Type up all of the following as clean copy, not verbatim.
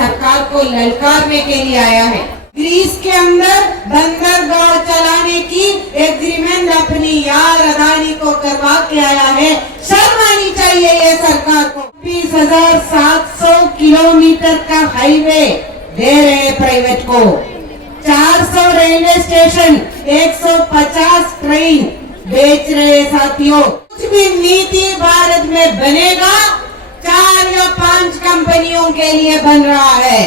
सरकार को ललकारने के लिए आया है। ग्रीस के अंदर बंदरगाह चलाने की एग्रीमेंट अपनी यार अदानी को करवा के आया है। शर्म आनी चाहिए ये सरकार को। 20,700 किलोमीटर का हाईवे दे रहे हैं प्राइवेट को, 400 रेलवे स्टेशन, 150 ट्रेन बेच रहे साथियों। कुछ भी नीति भारत में बनेगा 4 या 5 कंपनियों के लिए बन रहा है,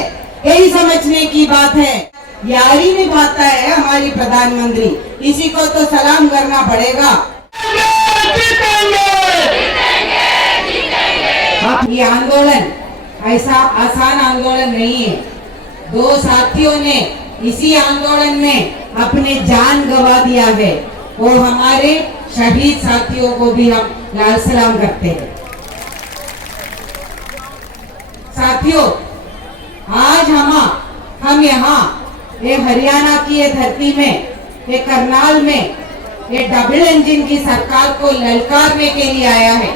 यही समझने की बात है। यारी निभाता है हमारी प्रधानमंत्री, इसी को तो सलाम करना पड़ेगा। ये आंदोलन ऐसा आसान आंदोलन नहीं है। 2 साथियों ने इसी आंदोलन में अपने जान गंवा दिया है, वो हमारे शहीद साथियों को भी हम लाल सलाम करते हैं। साथियों, आज हम यहाँ ये हरियाणा की ये धरती में, ये करनाल में, ये डबल इंजन की सरकार को ललकारने के लिए आया है।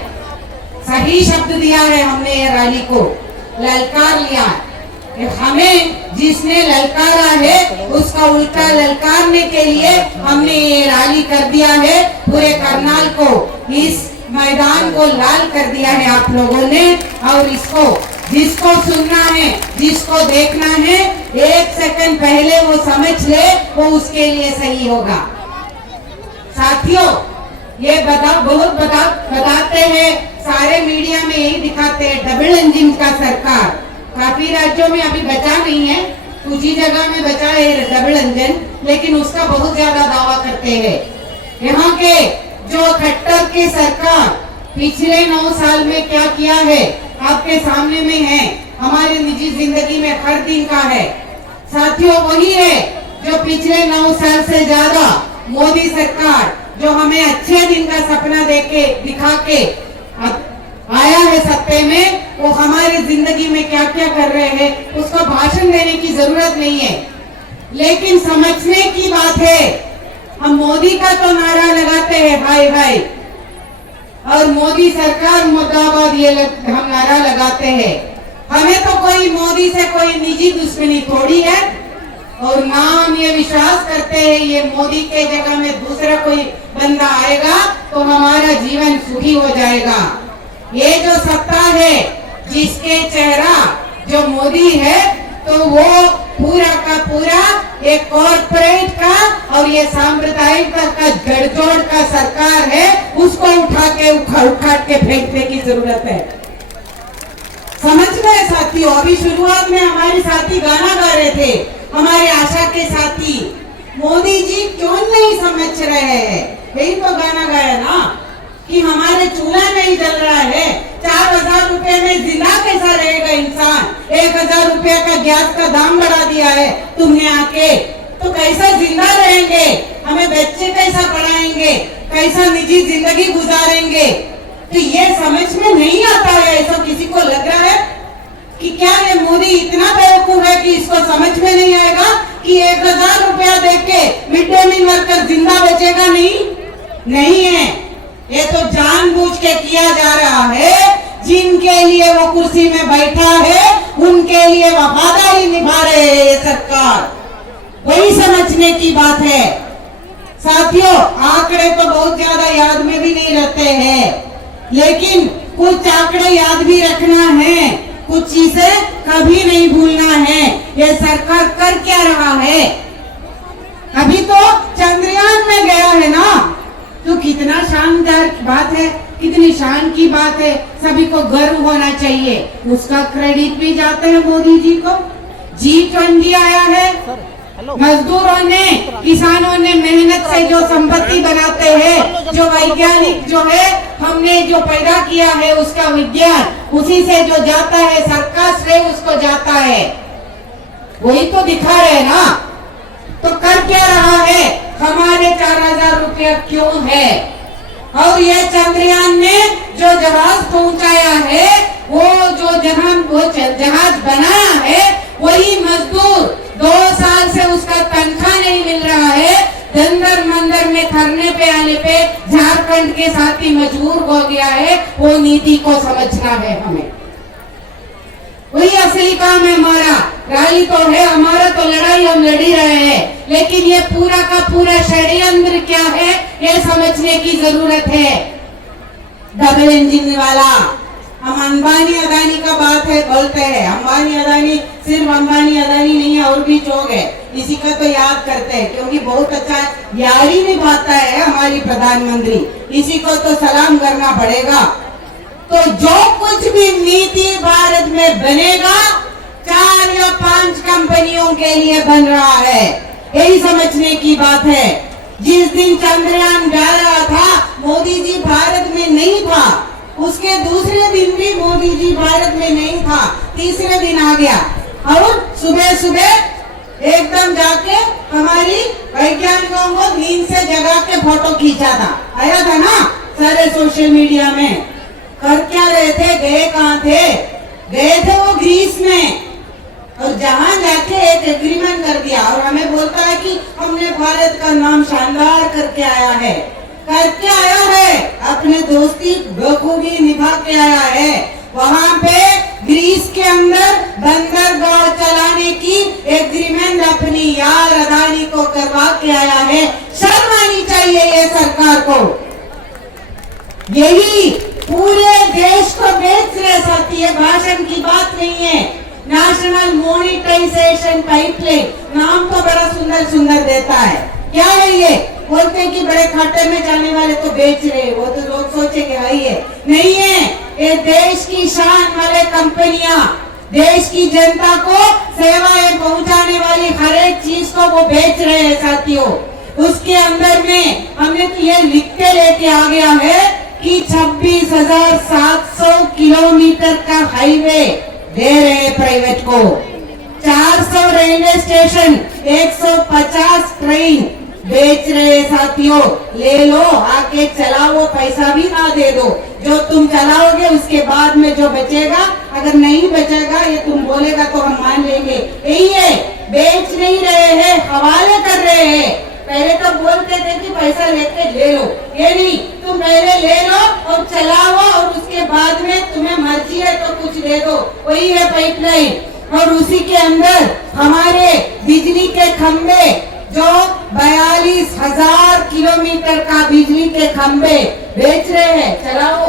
सही शब्द दिया है हमने, ये रैली को ललकार लिया है। हमें जिसने ललकारा है उसका उल्टा ललकारने के लिए हमने ये रैली कर दिया है। पूरे करनाल को, इस मैदान को लाल कर दिया है आप लोगों ने। और इसको जिसको सुनना है, जिसको देखना है, 1 सेकंड पहले वो समझ ले, वो उसके लिए सही होगा। साथियों, ये बताते हैं, सारे मीडिया में यही दिखाते हैं, डबल इंजन का सरकार। काफी राज्यों में अभी बचा नहीं है, कुछ ही जगह में बचा है डबल इंजन, लेकिन उसका बहुत ज्यादा दावा करते हैं। यहाँ के जो खट्टर की सरकार पिछले 9 साल में क्या किया है आपके सामने में है, हमारी निजी जिंदगी में हर दिन का है। साथियों, वही है जो पिछले 9 साल से ज्यादा मोदी सरकार जो हमें अच्छे दिन का सपना देके दिखा के आया है सत्ते में, वो हमारी जिंदगी में क्या क्या कर रहे हैं उसको भाषण देने की जरूरत नहीं है, लेकिन समझने की बात है। हम मोदी का तो नारा लगाते हैं भाई भाई, और मोदी सरकार मुर्दाबाद ये हम नारा लगाते हैं। हमें तो कोई मोदी से कोई निजी दुश्मनी थोड़ी है, और ना हम ये विश्वास करते हैं ये मोदी के जगह में दूसरा कोई बंदा आएगा तो हमारा जीवन सुखी हो जाएगा। ये जो सत्ता है, जिसके चेहरा जो मोदी है, तो वो पूरा का पूरा एक कॉर्पोरेट का और ये सांप्रदायिक का गठजोड़ का सरकार है, उसको उखाड़ के फेंकने की जरूरत है। समझ गए साथियों? अभी शुरुआत में हमारे साथी गाना गा रहे थे, हमारे आशा के साथी, मोदी जी क्यों नहीं समझ रहे हैं? यही तो गाना गाया ना कि हमारे चूल्हा नहीं जल रहा है, 4,000 रुपए में जिंदा कैसा रहेगा इंसान? 1,000 रुपया का गैस का दाम बढ़ा दिया है तुमने आके, तो कैसा जिंदा रहेंगे? हमें बच्चे कैसा पढ़ाएंगे? कैसा निजी जिंदगी गुजारेंगे? तो ये समझ में नहीं आता है। ऐसा किसी को लग रहा है कि क्या ये मोदी इतना बेवकूफ है कि इसको समझ में नहीं आएगा कि 1,000 रुपया देके मिड डे मील वर्कर जिंदा बचेगा? नहीं है। ये तो जानबूझ के किया जा रहा है। जिनके लिए वो कुर्सी में बैठा है उनके लिए वफादारी निभा रहे हैं ये सरकार, वही समझने की बात है। साथियों, आंकड़े तो बहुत ज्यादा याद में भी नहीं रहते हैं, लेकिन कुछ आंकड़े याद भी रखना है, कुछ चीजें कभी नहीं भूलना है। ये सरकार कर क्या रहा है? अभी तो चंद्रयान में गया है ना, तो कितना शानदार बात है, कितनी शान की बात है, सभी को गर्व होना चाहिए। उसका क्रेडिट भी जाता है मोदी जी को। G20 आया है, मजदूरों ने, किसानों ने मेहनत से जो संपत्ति बनाते हैं, जो वैज्ञानिक जो है हमने जो पैदा किया है उसका विज्ञान, उसी से जो जाता है सरकार श्रेय उसको जाता है, वही तो दिखा रहे ना। तो कर क्या रहा है? हमारे 4,000 रुपया क्यों है? और ये चंद्रयान ने जो जहाज पहुंचाया है, वो जहाज बनाया है, वही मजदूर 2 साल से उसका तनख्वाह नहीं मिल रहा है। जंतर मंतर में धरने पे आने पे झारखंड के साथी मजबूर हो गया है। वो नीति को समझना है हमें। वही असली काम है हमारा। रैली तो है हमारा, तो लड़ाई हम लड़ ही रहे हैं, लेकिन ये पूरा का पूरा षड्यंत्र क्या है ये समझने की जरूरत है। डबल इंजन वाला, हम अंबानी अदानी का बात है बोलते हैं, अंबानी अदानी सिर्फ अंबानी अदानी नहीं है, और भी लोग है, इसी का तो याद करते हैं क्योंकि बहुत अच्छा यारी निभाता है हमारी प्रधानमंत्री, इसी को तो सलाम करना पड़ेगा। तो जो कुछ भी नीति भारत में बनेगा 4 या 5 कंपनियों के लिए बन रहा है, यही समझने की बात है। जिस दिन चंद्रयान जा रहा था मोदी जी भारत में नहीं था, उसके दूसरे दिन भी मोदी जी भारत में नहीं था, तीसरे दिन आ गया और सुबह सुबह एकदम जाके हमारी वैज्ञानिकों को नींद से जगा के फोटो खींचा था, आया था ना सारे सोशल मीडिया में। कर क्या रहे थे, गए कहाँ थे? गए थे वो ग्रीस में, और जहां जाके एक एग्रीमेंट कर दिया और हमें बोलता है कि हमने भारत का नाम शानदार करके आया है। करके आया है, अपने दोस्ती बखूबी निभा के आया है। वहां पे ग्रीस के अंदर बंदरगाह चलाने की एग्रीमेंट अपनी यार अदानी को करवा के आया है। शर्म आनी चाहिए ये सरकार को। यही पूरे देश को बेच रहे साथी, ये भाषण की बात नहीं है। नेशनल मोनेटाइजेशन पाइपलाइन, नाम तो बड़ा सुंदर सुंदर देता है, क्या है ये? बोलते हैं कि बड़े खाते में जाने वाले तो बेच रहे, वो तो लोग सोचेंगे भाई ये नहीं है, ये देश की शान वाले कंपनियां देश की जनता को सेवाएं पहुंचाने वाली हर एक चीज को वो बेच रहे हैं साथियों। उसके अंदर में हमने तो ये लिख के लेके आ गया है कि 26,700 किलोमीटर का हाईवे दे रहे हैं प्राइवेट को, 400 रेलवे स्टेशन, 150 ट्रेन बेच रहे साथियों। ले लो, आके चलाओ, पैसा भी ना दे दो, जो तुम चलाओगे उसके बाद में जो बचेगा, अगर नहीं बचेगा ये तुम बोलेगा तो हम मान लेंगे। यही है, बेच नहीं रहे हैं, हवाले कर रहे हैं। पहले तो बोलते थे कि पैसा लेके ले लो, ये नहीं, तुम पहले ले लो और चलाओ और उसके बाद में तुम्हें मर्जी है तो कुछ दे दो, वही है पाइपलाइन। और उसी के अंदर हमारे बिजली के खंबे जो 42,000 किलोमीटर का बिजली के खंबे बेच रहे हैं, चलाओ।